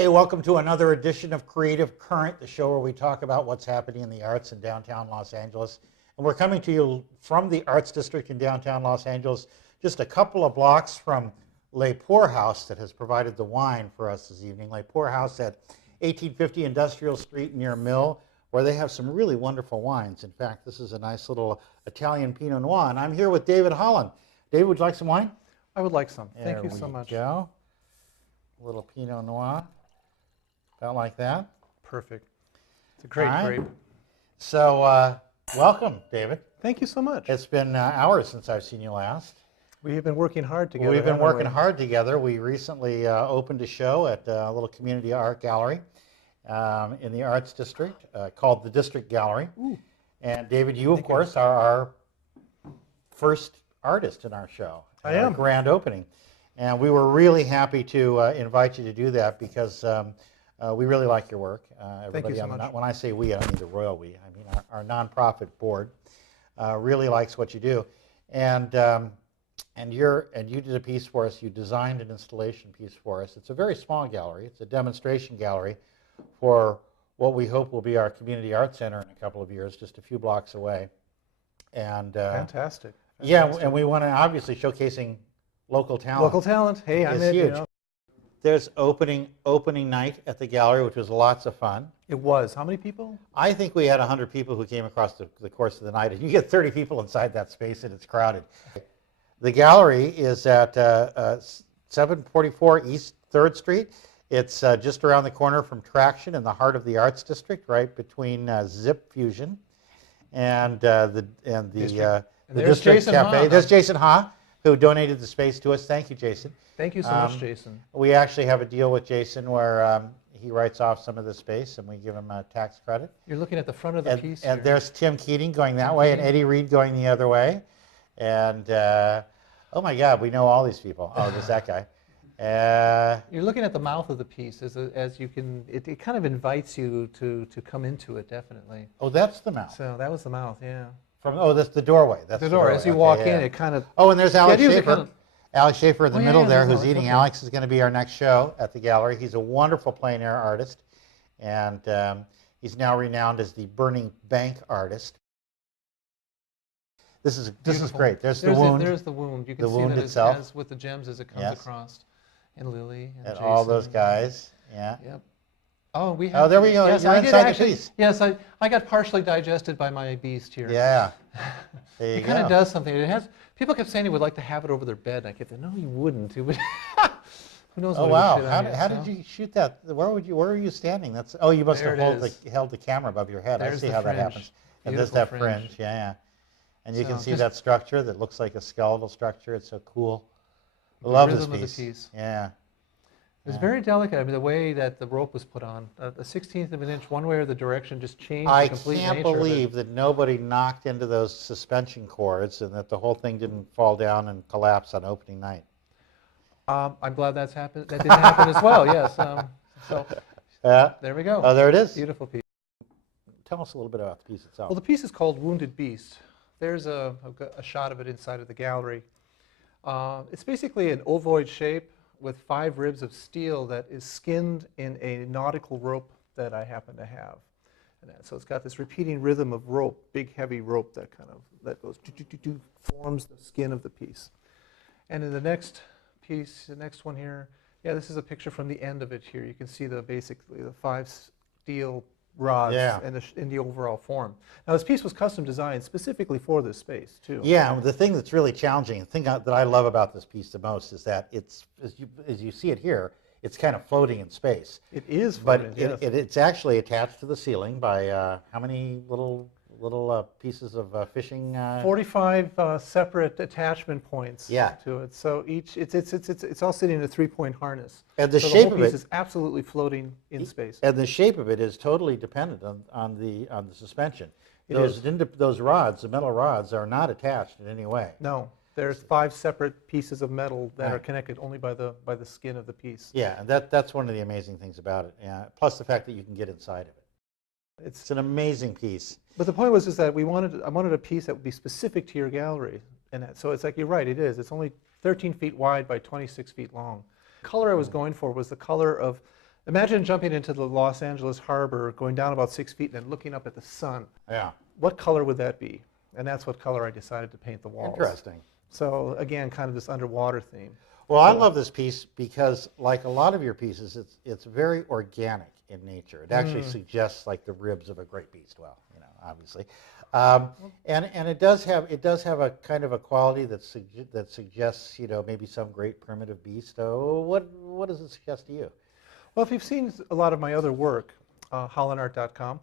Hey, welcome to another edition of Creative Current, the show where we talk about what's happening in the arts in downtown Los Angeles. And we're coming to you from the Arts District in downtown Los Angeles, just a couple of blocks from laARTstream that has provided the wine for us this evening. laARTstream at 1850 Industrial Street near Mill, where they have some really wonderful wines. In fact, this is a nice little Italian Pinot Noir. And I'm here with David Hollen. David, would you like some wine? I would like some. Thank you so much. There we go. A little Pinot Noir. About like that. Perfect. It's a great grape. So, welcome, David. Thank you so much. It's been hours since I've seen you last. We have been working hard together. We've been working hard together. We recently opened a show at a little community art gallery in the Arts District called the District Gallery. Ooh. And David, you, of course, are our first artist in our show. I am. Grand opening. And we were really happy to invite you to do that because we really like your work. Thank you so much. When I say we, I don't mean the royal we. I mean our nonprofit board really likes what you do, and you did a piece for us. You designed an installation piece for us. It's a very small gallery. It's a demonstration gallery for what we hope will be our community art center in a couple of years, just a few blocks away. And fantastic. Yeah, and we want to obviously showcasing local talent. Local talent. Hey, I'm in. Huge. You know. There's opening night at the gallery, which was lots of fun. It was. How many people? I think we had 100 people who came across the course of the night, and you get 30 people inside that space, and it's crowded. The gallery is at 744 East 3rd Street. It's just around the corner from Traction in the heart of the Arts District, right between Zip Fusion and the District Jason Cafe. Ha. There's Jason Ha, who donated the space to us. Thank you, Jason. Thank you so much, Jason. We actually have a deal with Jason where he writes off some of the space and we give him a tax credit. You're looking at the front of the piece And here. there's Tim Keating going that way and Eddie Reed going the other way. And oh my God, we know all these people. Oh, there's that guy. You're looking at the mouth of the piece as you can. It kind of invites you to come into it, definitely. Oh, that's the mouth. So that was the mouth, yeah. That's the doorway. That's the door. As you walk in, it kind of. Oh, and there's Alex Schaefer. Kind of, Alex Schaefer in the middle there, who's eating. Okay. Alex is going to be our next show at the gallery. He's a wonderful plein air artist, and he's now renowned as the Burning Bank artist. This is great. There's the wound. There's the wound. You can the see wound that itself. as with the gems as it comes across, and Lily and Jason, all those guys. Yeah. Yep. Oh, we have. Oh, there we go. Yes, You're inside the piece. Yes, I got partially digested by my beast here. Yeah. There you it kind of does something. It has. People kept saying they would like to have it over their bed, and I kept saying, no, you wouldn't. Who knows? Oh what wow! How did you shoot that? Where were you standing? You must there have held the camera above your head. There's I see the how fringe. that happens. And there's Beautiful that fringe. Yeah. And you So can see that structure that looks like a skeletal structure. It's so cool. I love this rhythm of the piece. piece. Yeah. It was very delicate. I mean, the way that the rope was put on, the 1/16 of an inch, one way or the direction, just changed the complete nature of it. I can't believe that nobody knocked into those suspension cords and that the whole thing didn't fall down and collapse on opening night. I'm glad that's happened. That didn't happen as well. Yes. So there we go. Oh, there it is. Beautiful piece. Tell us a little bit about the piece itself. Well, the piece is called Wounded Beast. There's a shot of it inside of the gallery. It's basically an ovoid shape with 5 ribs of steel that is skinned in a nautical rope that I happen to have. And so it's got this repeating rhythm of rope, big heavy rope that goes forms the skin of the piece. And in the next piece, the next one here, this is a picture from the end of it here. You can see basically the 5 steel rods in the overall form. Now this piece was custom designed specifically for this space too. Yeah, the thing that's really challenging, the thing that I love about this piece the most is that it's, as you see it here, it's kind of floating in space. It is floating, but it's actually attached to the ceiling by how many little pieces of fishing? 45 separate attachment points to it. So it's all sitting in a 3-point harness. And the so shape the whole of piece it is absolutely floating in space. And the shape of it is totally dependent on the suspension. Those rods, the metal rods, are not attached in any way. No, there's 5 separate pieces of metal that are connected only by the skin of the piece. Yeah, and that's one of the amazing things about it. Plus the fact that you can get inside of it. It's an amazing piece. But the point was is that I wanted a piece that would be specific to your gallery, and so it's like you're right. It is. It's only 13 feet wide by 26 feet long. The color I was going for was the color of Imagine jumping into the Los Angeles harbor, going down about 6 feet, and then looking up at the sun. Yeah. What color would that be? And that's what color I decided to paint the walls. Interesting. So again, kind of this underwater theme. Well, I love this piece because, like a lot of your pieces, it's very organic in nature. It actually suggests like the ribs of a great beast. Well, you know, obviously, and it does have a kind of a quality that suggests, you know, maybe some great primitive beast. Oh, what does it suggest to you? Well, if you've seen a lot of my other work, hollenart.com,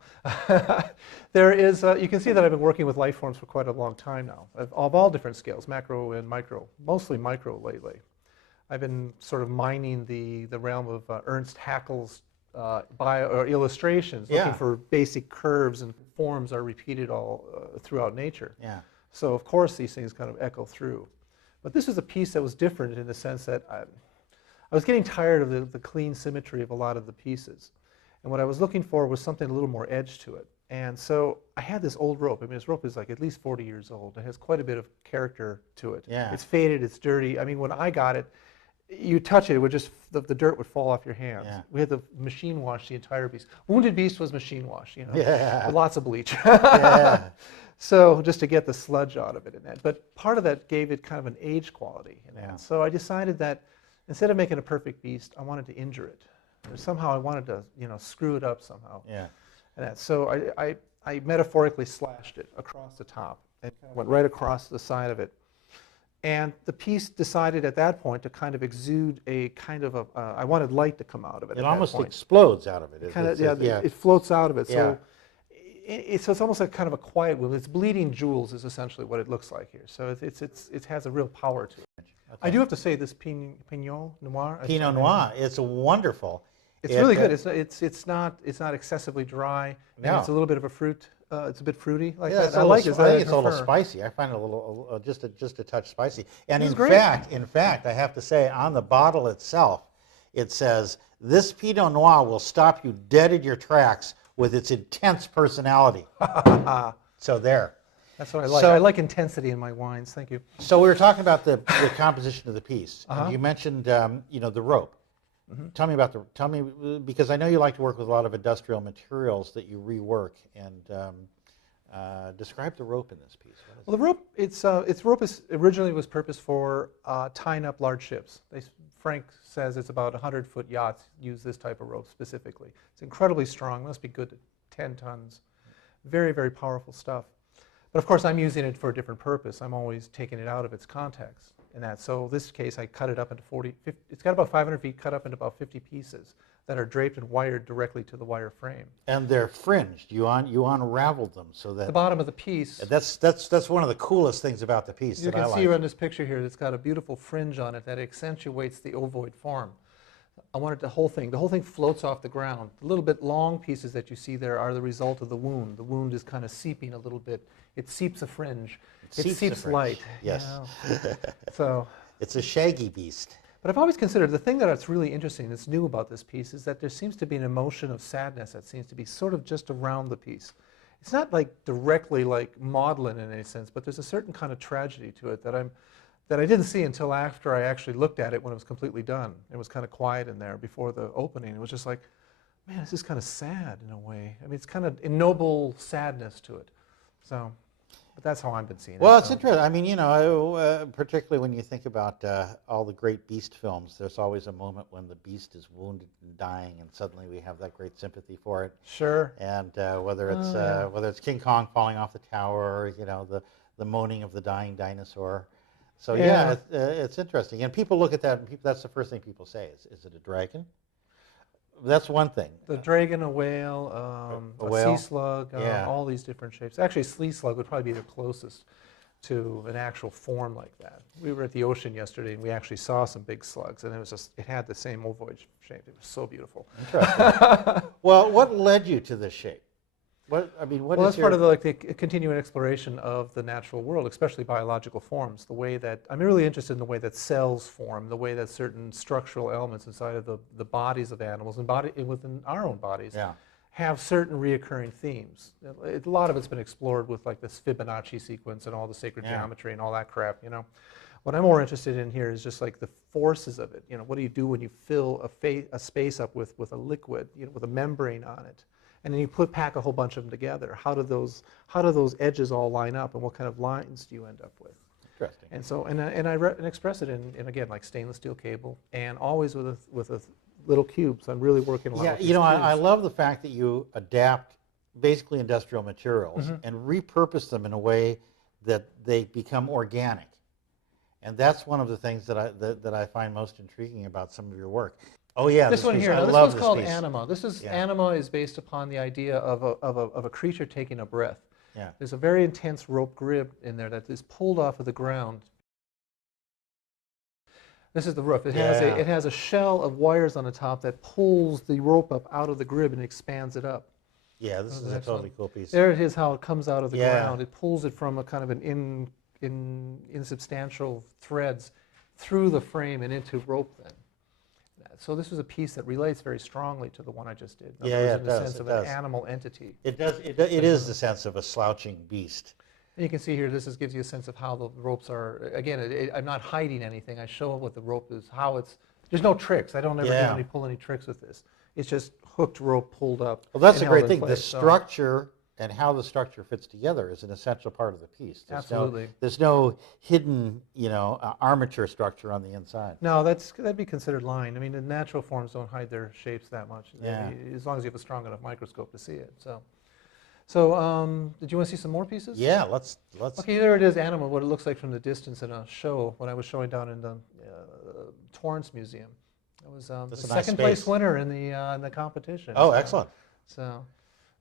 there is, you can see that I've been working with life forms for quite a long time now, of all different scales, macro and micro, mostly micro lately. I've been sort of mining the realm of Ernst Haeckel's illustrations, looking for basic curves and forms are repeated all throughout nature. Yeah. So of course these things kind of echo through. But this is a piece that was different in the sense that I was getting tired of the clean symmetry of a lot of the pieces. And what I was looking for was something a little more edge to it. And so I had this old rope. I mean, this rope is like at least 40 years old. It has quite a bit of character to it. Yeah. It's faded, it's dirty. I mean, when I got it, you touch it, it would just, the dirt would fall off your hands. Yeah. We had to machine wash the entire beast. Wounded Beast was machine wash, you know, Yeah. with lots of bleach. Yeah. So just to get the sludge out of it. But part of that gave it kind of an age quality. Yeah. So I decided that instead of making a perfect beast, I wanted to injure it. Somehow I wanted to, you know, screw it up somehow. Yeah. So I metaphorically slashed it across the top and kind of went right across the side of it. And the piece decided at that point to kind of exude a kind of a, I wanted light to come out of it. It almost explodes out of it. It floats out of it. So, so it's almost like kind of a quiet wound. It's bleeding jewels is essentially what it looks like here. So it has a real power to it. Okay. I do have to say this Pinot Noir. Pinot Noir, it's wonderful. It's really good. It's not excessively dry. And it's a little bit of a fruit. It's a bit fruity like that. I like it. I think it's a little spicy. I find it a little just a touch spicy. And in fact, I have to say, on the bottle itself, it says, "This Pinot Noir will stop you dead in your tracks with its intense personality." So there. That's what I like. I like intensity in my wines. Thank you. So we were talking about the composition of the piece. And you mentioned you know, the rope. Tell me because I know you like to work with a lot of industrial materials that you rework, and describe the rope in this piece. Well, the rope, its rope originally was purposed for tying up large ships. Frank says it's about 100-foot yachts use this type of rope specifically. It's incredibly strong, must be good 10 tons. Very, very powerful stuff. But of course, I'm using it for a different purpose. I'm always taking it out of its context. So in this case, I cut it up into 50, it's got about 500 feet cut up into about 50 pieces that are draped and wired directly to the wire frame. And they're fringed. You unraveled them so that the bottom of the piece. That's one of the coolest things about the piece. You can see on this picture here, it's got a beautiful fringe on it that accentuates the ovoid form. I wanted the whole thing floats off the ground. The little bit long pieces that you see there are the result of the wound. The wound is kind of seeping a little bit. It seeps a fringe. It seeps light. Yes. You know? So it's a shaggy beast. But I've always considered the thing that's really interesting, that's new about this piece, is that there seems to be an emotion of sadness that seems to be sort of just around the piece. It's not like directly like maudlin in any sense, but there's a certain kind of tragedy to it that I didn't see until after I actually looked at it when it was completely done. It was kind of quiet in there before the opening. It was just like, man, this is kind of sad in a way. I mean, it's kind of ennoble sadness to it. So, but that's how I've been seeing it. Well, it's interesting. I mean, you know, particularly when you think about all the great beast films, there's always a moment when the beast is wounded and dying, and suddenly we have that great sympathy for it. Sure. And whether it's King Kong falling off the tower, or, you know, the moaning of the dying dinosaur. So yeah, it's interesting, and people look at that, and that's the first thing people say: is it a dragon? That's one thing. The dragon, a whale, a sea slug, all these different shapes. Actually, a sea slug would probably be the closest to an actual form like that. We were at the ocean yesterday, and we actually saw some big slugs, and it had the same ovoid shape. It was so beautiful. Interesting. Well, what led you to this shape? Well, that's part of the continuing exploration of the natural world, especially biological forms. The way that I'm really interested in the way that cells form, the way that certain structural elements inside of the bodies of animals and within our own bodies have certain reoccurring themes. A lot of it's been explored with like this Fibonacci sequence and all the sacred geometry and all that crap, you know. What I'm more interested in here is just like the forces of it. You know, what do you do when you fill a space up with a liquid, you know, with a membrane on it, and then you pack a whole bunch of them together? How do those edges all line up, and what kind of lines do you end up with? Interesting. And so, and express it in again like stainless steel cable, and always with a little cubes. I'm really working a lot. Yeah, with you know, I cubes. love the fact that you adapt basically industrial materials and repurpose them in a way that they become organic. And that's one of the things that I find most intriguing about some of your work. Oh yeah, This one piece. here, I now this love one's this called piece. anima. This is Yeah. anima is based upon the idea of a creature taking a breath. Yeah. There's a very intense rope grid in there that is pulled off of the ground. This is the roof. It has a shell of wires on the top that pulls the rope up out of the grib and expands it up. Yeah, this is a totally cool piece. There it is, how it comes out of the Yeah. ground. It pulls it from a kind of an insubstantial threads through the frame and into rope then. So this was a piece that relates very strongly to the one I just did. In other words, Yeah, in the sense of an animal entity. It does. It is the sense of a slouching beast. And you can see here, gives you a sense of how the ropes are. Again, I'm not hiding anything. I show what the rope is, how it's. There's no tricks. I don't ever pull any tricks with this. It's just hooked rope pulled up. Well, that's a and great held in thing. The place. So- structure and how the structure fits together is an essential part of the piece. Absolutely. There's no hidden, armature structure on the inside. No, that'd be considered line. I mean, the natural forms don't hide their shapes that much. Yeah. As long as you have a strong enough microscope to see it. So, did you want to see some more pieces? Yeah, let's. Okay, there it is, animal, what it looks like from the distance in a show when I was showing down in the Torrance Museum. It was the second place winner in the competition. Oh, excellent. So,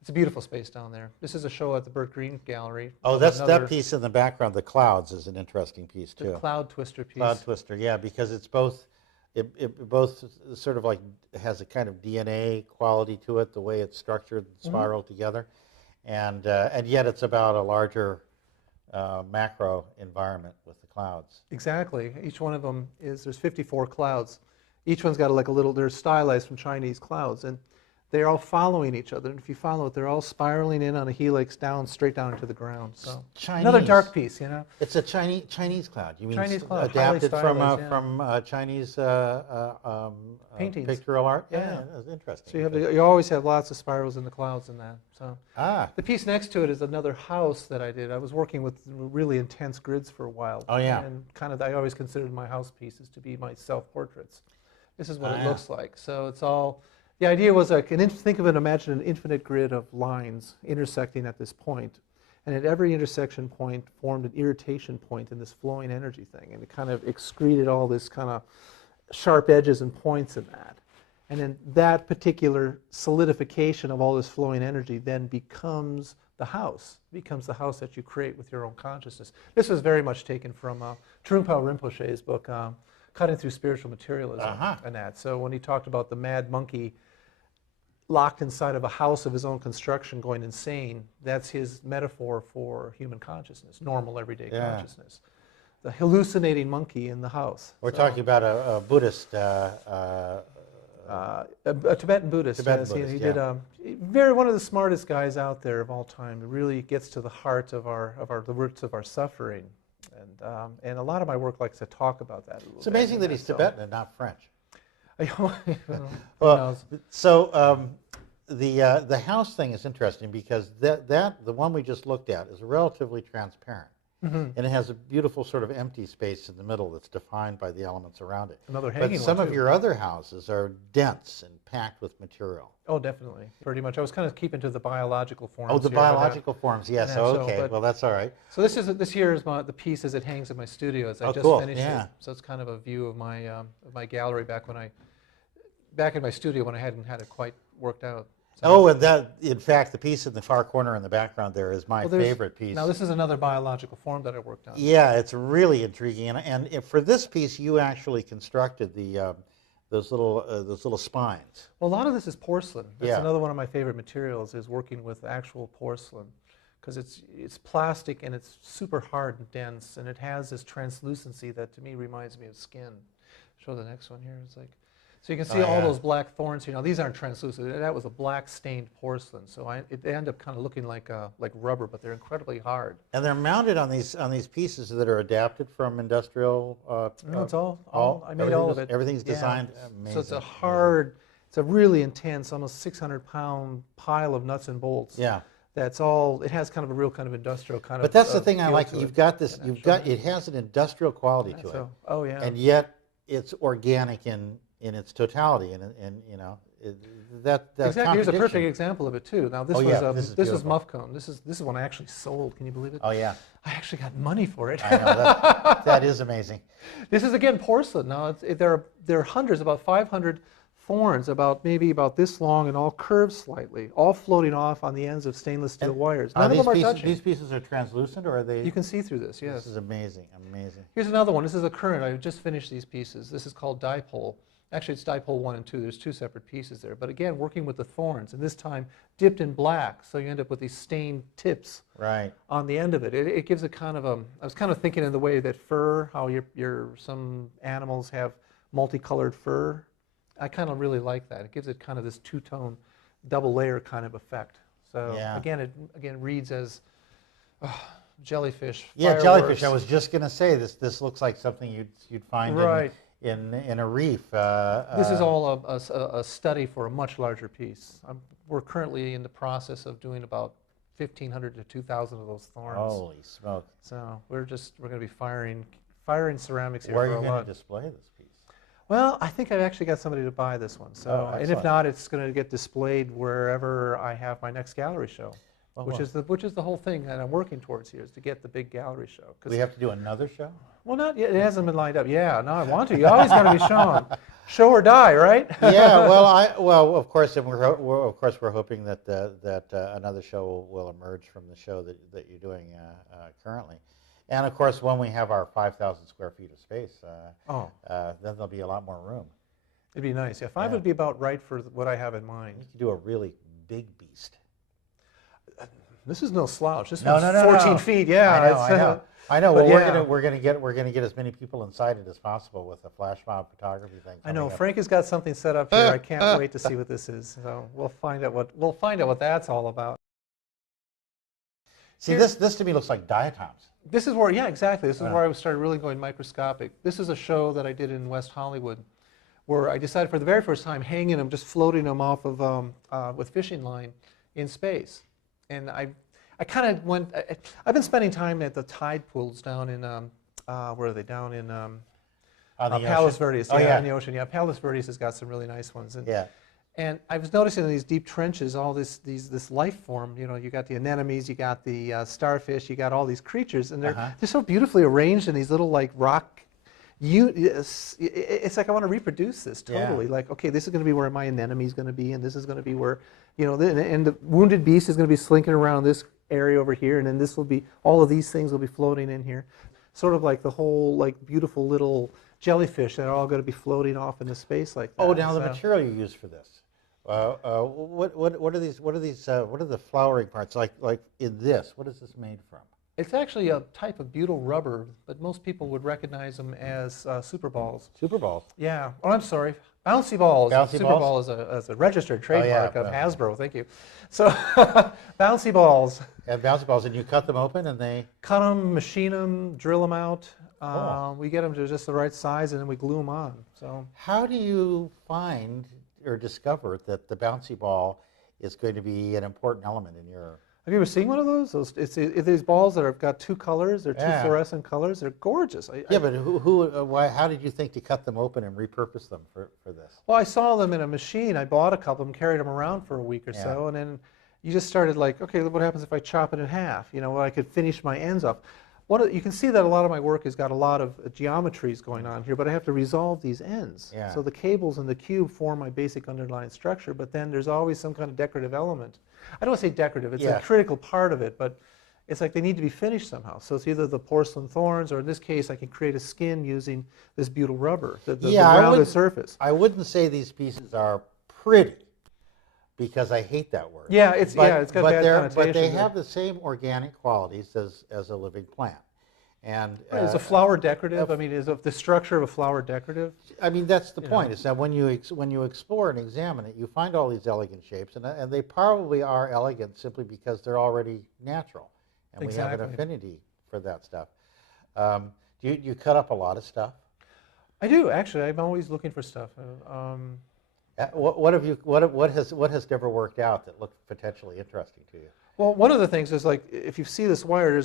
it's a beautiful space down there. This is a show at the Burt Green Gallery. Oh, that piece in the background, the clouds, is an interesting piece too. The cloud twister piece. Cloud twister, yeah, because it's both. It both sort of like has a kind of DNA quality to it, the way it's structured, and spiraled together, and yet it's about a larger macro environment with the clouds. Exactly. Each one of them there's 54 clouds. Each one's got they're stylized from Chinese clouds, and they're all following each other. And if you follow it, they're all spiraling in on a helix straight down into the ground. So another dark piece, It's a Chinese cloud. You mean Chinese cloud, adapted highly from Chinese paintings, pictorial art? Yeah. That's interesting. So you always have lots of spirals in the clouds in that. So the piece next to it is another house that I did. I was working with really intense grids for a while. Oh, yeah. And I always considered my house pieces to be my self-portraits. This is what it looks like. So it's all. The idea was imagine an infinite grid of lines intersecting at this point, and at every intersection point formed an irritation point in this flowing energy thing, and it kind of excreted all this kind of sharp edges and points in that. And then that particular solidification of all this flowing energy then becomes the house that you create with your own consciousness. This was very much taken from Trungpa Rinpoche's book, Cutting Through Spiritual Materialism, and that. So when he talked about the mad monkey locked inside of a house of his own construction going insane, that's his metaphor for human consciousness, normal everyday consciousness. The hallucinating monkey in the house. We're talking about a Buddhist, a Tibetan Buddhist. Buddhist, he did one of the smartest guys out there of all time. It really gets to the heart of the roots of our suffering, and a lot of my work likes to talk about that a little It's amazing that he's Tibetan and not French. So the house thing is interesting because the one we just looked at is relatively transparent, and it has a beautiful sort of empty space in the middle that's defined by the elements around it. Another hanging But some one, of too. your other houses are dense and packed with material. Oh, definitely, pretty much. I was kind of keeping to the biological forms. Oh, the here, biological forms, yes. Yeah, Okay, well that's all right. So this here is the piece as it hangs in my studio as I just Cool. finished it. So it's kind of a view of my gallery back in my studio when I hadn't had it quite worked out. So, And in fact, the piece in the far corner in the background there is my favorite piece. Now this is another biological form that I worked on. Yeah, it's really intriguing, and for this piece, you actually constructed those little spines. Well, a lot of this is porcelain. That's Yeah. another one of my favorite materials is working with actual porcelain, because it's plastic and it's super hard and dense, and it has this translucency that to me reminds me of skin. Show the next one here. It's like So you can see all those black thorns here. Now these aren't translucent. That was a black stained porcelain. So they end up kind of looking like rubber, but they're incredibly hard. And they're mounted on these pieces that are adapted from industrial. No, it's all. I made all of it. Everything's designed. Amazing. So it's a hard. It's a really intense, almost 600-pound pile of nuts and bolts. Yeah. That's all. It has kind of a real kind of industrial kind of. But that's the thing I like. You've got this. It has an industrial quality to it. Oh yeah. And yet it's organic in its totality, and you know that exactly. Here's a perfect example of it too. Now this this was muff cone. This is one I actually sold. Can you believe it? Oh yeah. I actually got money for it. I know that is amazing. This is again porcelain. Now there are hundreds, about 500 thorns, maybe about this long and all curved slightly, all floating off on the ends of stainless steel wires. None of them are touching. These pieces are translucent, or are they? You can see through this. Yes. This is amazing. Amazing. Here's another one. This is a current. I just finished these pieces. This is called Dipole. Actually, it's Dipole 1 and 2. There's two separate pieces there. But again, working with the thorns, and this time dipped in black, so you end up with these stained tips on the end of it. It gives a kind of a. I was kind of thinking in the way that fur, how some animals have multicolored fur. I kind of really like that. It gives it kind of this two-tone, double layer kind of effect. So again, it reads as jellyfish. Yeah, fireworks. jellyfish. I was just going to say this. This looks like something you'd find in a reef. This is all a study for a much larger piece. We're currently in the process of doing about 1,500 to 2,000 of those thorns. Holy smoke! So we're going to be firing ceramics here. Where are you going to display this piece? Well, I think I've actually got somebody to buy this one. So, and if not, it's going to get displayed wherever I have my next gallery show, which is the whole thing that I'm working towards here, is to get the big gallery show. We have to do another show? Well, not yet. It hasn't been lined up. Yeah, no, I want to. You always got to be shown. Show or die, right? Yeah. Well, of course, and we're hoping that another show will emerge from the show that you're doing currently. And of course, when we have our 5,000 square feet of space, then there'll be a lot more room. It'd be nice. Yeah, 5 would be about right for what I have in mind. You could do a really big beast. This is no slouch. This one's 14 feet. Yeah, I know. Well, we're gonna get as many people inside it as possible with a flash mob photography thing. I know. Frank has got something set up here. I can't wait to see what this is. So we'll find out what that's all about. See, this to me looks like diatoms. This is where, exactly. This is where I started really going microscopic. This is a show that I did in West Hollywood, where I decided for the very first time hanging them, just floating them off of with fishing line in space. And I kind of went. I've been spending time at the tide pools down in where are they? Down in Palos Verdes. In the ocean. Yeah, Palos Verdes has got some really nice ones. And I was noticing in these deep trenches, all this life form. You know, you got the anemones, you got the starfish, you got all these creatures, and they're so beautifully arranged in these little like rock. It's like I want to reproduce this totally. Yeah. Like, okay, this is going to be where my anemone is going to be, and this is going to be where, and the wounded beast is going to be slinking around this area over here, and then this will be, all of these things will be floating in here, sort of like the whole like beautiful little jellyfish that are all going to be floating off into space like that. Oh, now the material you use for this. What are these? What are the flowering parts like in this? What is this made from? It's actually a type of butyl rubber, but most people would recognize them as super balls. Super balls? Yeah. Oh, I'm sorry. Bouncy balls. Bouncy super ball is a registered trademark of Hasbro. Thank you. So, bouncy balls. And bouncy balls, and you cut them open, and they cut them, machine them, drill them out. We get them to just the right size, and then we glue them on. So, how do you find or discover that the bouncy ball is going to be an important element in your? Have you ever seen one of those? It's these balls that have got two colors. They're two fluorescent colors. They're gorgeous. But how did you think to cut them open and repurpose them for this? Well, I saw them in a machine. I bought a couple of them, carried them around for a week or so, and then you just started like, okay, what happens if I chop it in half? I could finish my ends off. You can see that a lot of my work has got a lot of geometries going on here, but I have to resolve these ends. Yeah. So the cables and the cube form my basic underlying structure, but then there's always some kind of decorative element. I don't want to say decorative, it's a critical part of it, but it's like they need to be finished somehow. So it's either the porcelain thorns, or in this case, I can create a skin using this butyl rubber, the rounded surface. I wouldn't say these pieces are pretty, because I hate that word. Yeah, it's got bad connotation. But they have the same organic qualities as a living plant. And Is a flower decorative? I mean, is the structure of a flower decorative? I mean, that's the point. know. Is that when you explore and examine it, you find all these elegant shapes, and they probably are elegant simply because they're already natural, and we have an affinity for that stuff. Do you cut up a lot of stuff? I do, actually. I'm always looking for stuff. What has never worked out that looked potentially interesting to you? Well, one of the things is, like, if you see this wire,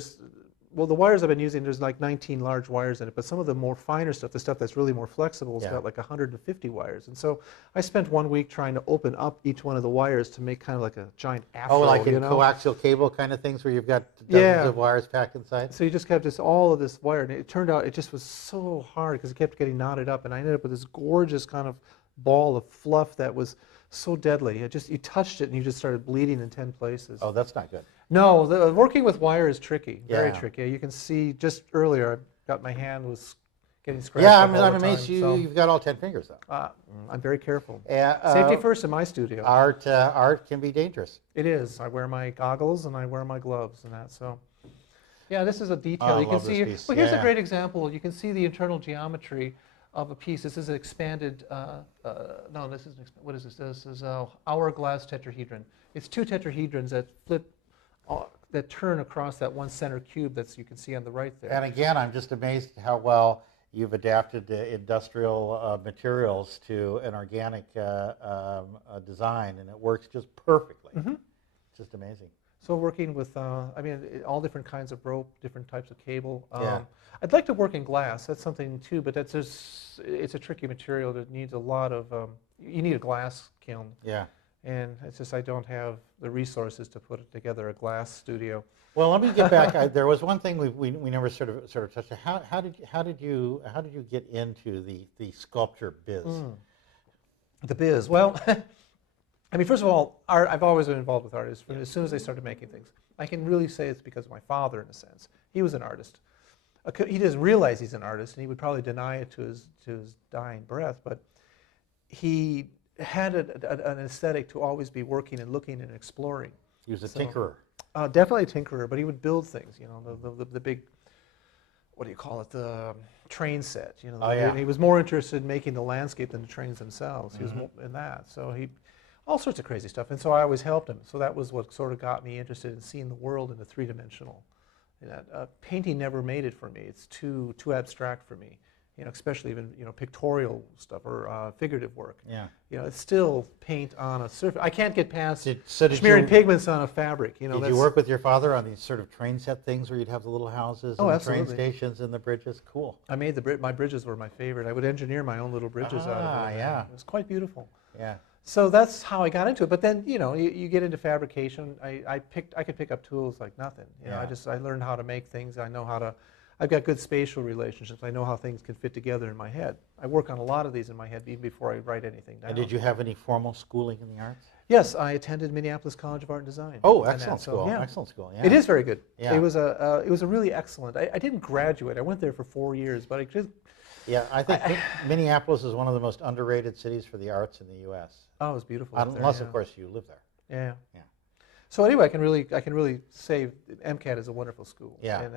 well, the wires I've been using, there's like 19 large wires in it, but some of the more finer stuff, the stuff that's really more flexible, has got like 150 wires. And so I spent 1 week trying to open up each one of the wires to make kind of like a giant afro. Oh, like in coaxial cable kind of things where you've got dozens of wires packed inside? So you just kept all of this wire, and it turned out it just was so hard because it kept getting knotted up, and I ended up with this gorgeous kind of ball of fluff that was so deadly. You touched it and you just started bleeding in 10 places. Oh, that's not good. No, working with wire is tricky, very tricky. You can see just earlier, my hand was getting scratched. Yeah, I'm amazed you've got all 10 fingers though. I'm very careful. Safety first in my studio. Art can be dangerous. It is. I wear my goggles and I wear my gloves and that. So, yeah, this is a detail. You can see. Well, here's a great example. You can see the internal geometry of a piece. This is an expanded. No, this is what is this? This is a hourglass tetrahedron. It's 2 tetrahedrons that flip, that turn across that one center cube that you can see on the right there. And again, I'm just amazed how well you've adapted industrial materials to an organic design, and it works just perfectly. It's just amazing. So working with, all different kinds of rope, different types of cable. I'd like to work in glass. That's something too, but it's a tricky material that needs a lot of, you need a glass kiln. Yeah. And it's just I don't have the resources to put together a glass studio. Well, let me get back. There was one thing we never sort of touched. How did you get into the sculpture biz? The biz. Well, I mean, first of all, art. I've always been involved with artists as soon as they started making things. I can really say it's because of my father, in a sense. He was an artist. He doesn't realize he's an artist, and he would probably deny it to his dying breath. But he had an aesthetic to always be working and looking and exploring. He was a tinkerer. Definitely a tinkerer, but he would build things. You know, the big, what do you call it? The train set. You know, he was more interested in making the landscape than the trains themselves. He was more in that. So all sorts of crazy stuff, and so I always helped him. So that was what sort of got me interested in seeing the world in a three-dimensional. Painting never made it for me. It's too abstract for me. You know, especially even pictorial stuff or figurative work. Yeah. You know, it's still paint on a surface. I can't get past smearing pigments on a fabric. You know. Did you work with your father on these sort of train set things where you'd have the little houses and the train stations and the bridges? Cool. I made my bridges were my favorite. I would engineer my own little bridges out of it. Yeah. It was quite beautiful. Yeah. So that's how I got into it. But then, you get into fabrication. I could pick up tools like nothing. I learned how to make things. I've got good spatial relationships. I know how things can fit together in my head. I work on a lot of these in my head even before I write anything down. And did you have any formal schooling in the arts? Yes, I attended Minneapolis College of Art and Design. Oh, excellent school. Excellent school. Yeah. It is very good. Yeah. It was a really excellent. I didn't graduate. I went there for 4 years, but I just. Yeah, I think Minneapolis is one of the most underrated cities for the arts in the U.S. Oh, it was beautiful. Unless, of course, you live there. Yeah. Yeah. So anyway, I can really say MCAT is a wonderful school. Yeah.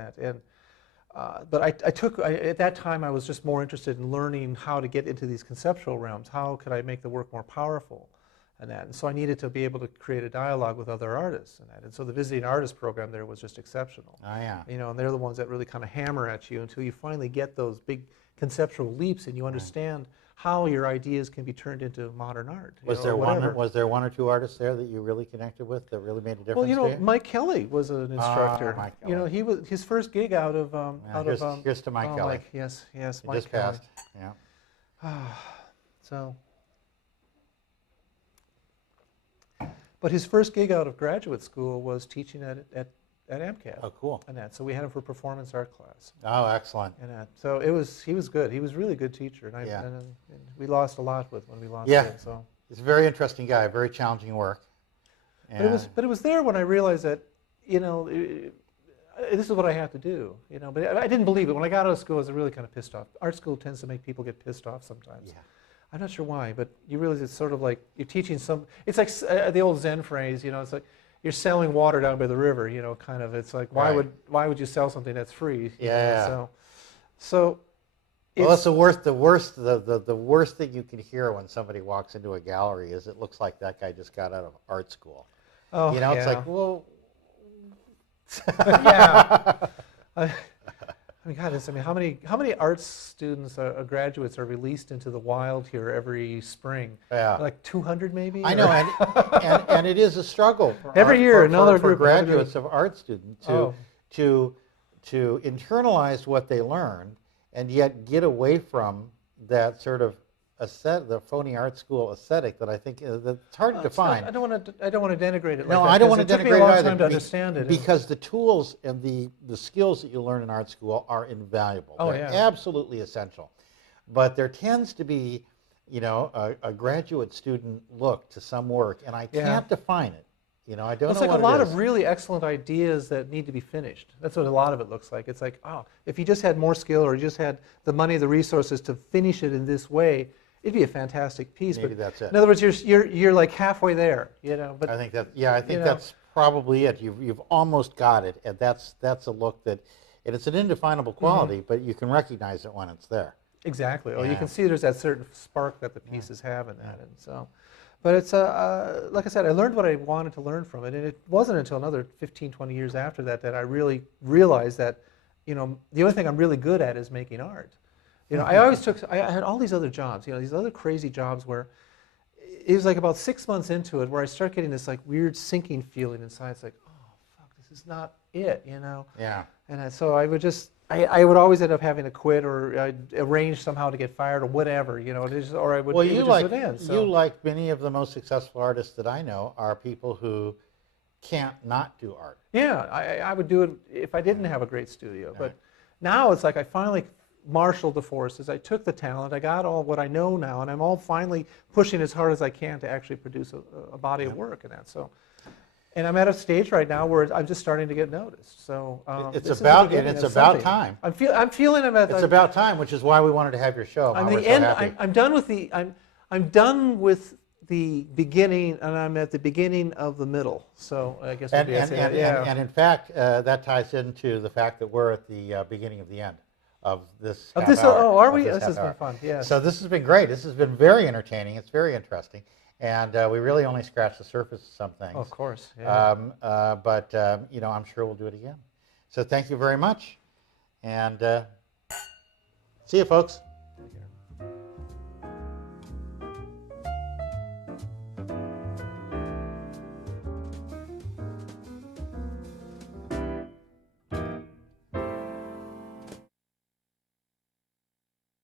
But at that time I was just more interested in learning how to get into these conceptual realms. How could I make the work more powerful, and so I needed to be able to create a dialogue with other artists, and so the visiting artist program there was just exceptional. Oh yeah. And they're the ones that really kind of hammer at you until you finally get those big conceptual leaps and you understand how your ideas can be turned into modern art. Was there one or two artists there that you really connected with that really made a difference? Well, Mike Kelly was an instructor. Mike Kelly. He was his first gig out of here's to Mike Kelly. Yes, He Mike just Kelly. passed. Yeah. But his first gig out of graduate school was teaching at MCAT. Oh, cool. So we had him for performance art class. Oh, excellent. So he was good. He was a really good teacher, and we lost a lot when we lost him. So he's a very interesting guy. Very challenging work. But it was there when I realized that this is what I have to do. But I didn't believe it when I got out of school. I was really kind of pissed off. Art school tends to make people get pissed off sometimes. Yeah. I'm not sure why, but you realize it's sort of like you're teaching some. It's like the old Zen phrase. It's like you're selling water down by the river, you know, kind of. It's like, why Right. would you sell something that's free? You Yeah. know? So Well, that's the worst thing you can hear when somebody walks into a gallery is it looks like that guy just got out of art school. oh, You know, it's yeah. like, well, Yeah. I mean, God, I mean, how many art students, graduates, are released into the wild here every spring? yeah. Like 200 maybe? I or- know, and it is a struggle for Every year, for another group, another graduates group. of art students Oh. to internalize what they learn and yet get away from that sort of the phony art school aesthetic that I think that's hard to define. I don't want to denigrate it. No, like that, I don't 'cause want to it took me denigrate a long it either time to understand it. because the tools and the skills that you learn in art school are invaluable. Oh, They're yeah. absolutely essential. But there tends to be, you know, a graduate student look to some work, and I Yeah. can't define it. You know, I don't It's know like a what lot it is. of really excellent ideas that need to be finished. That's what a lot of it looks like. It's like, oh, if you just had more skill or you just had the money, the resources to finish it in this way, it'd be a fantastic piece. Maybe but that's it. in other words, you're like halfway there, you know. But I think that, yeah, I think you know. that's probably it. You've almost got it, and that's a look that, and it's an indefinable quality, but you can recognize it when it's there. exactly. Oh, you Yeah. can see there's that certain spark that the pieces have in that, and so. But it's like I said, I learned what I wanted to learn from it, and it wasn't until another 15, 20 years after that that I really realized that, you know, the only thing I'm really good at is making art. You know, I had all these other jobs, you know, these other crazy jobs where it was like about 6 months into it where I start getting this like weird sinking feeling inside. It's like, oh, fuck, this is not it, you know? Yeah. And so I would just, I would always end up having to quit or I'd arrange somehow to get fired or whatever, you know, or I would, Well, it you would just end. So. you like many of the most successful artists that I know are people who can't not do art. Yeah, I would do it if I didn't have a great studio. But now it's like I finally marshaled the forces. I took the talent. I got all what I know now, and I'm all finally pushing as hard as I can to actually produce a body of work in that. So, and I'm at a stage right now where I'm just starting to get noticed. So It's this is about the beginning it's of about something. time. I'm feeling I'm at. It's about time, which is why we wanted to have your show. I'm We're the so end. happy. I'm done with the. I'm done with the beginning, and I'm at the beginning of the middle. So I guess. And, maybe I'd and, say and, that, yeah. and in fact, that ties into the fact that we're at the beginning of the end of this Of half this, hour. oh, are of we? this This has half been hour. fun. Yes. So this has been great. This has been very entertaining. It's very interesting. And we really only scratched the surface of some things. Oh, of course. Yeah. But you know, I'm sure we'll do it again. So thank you very much. And see you, folks.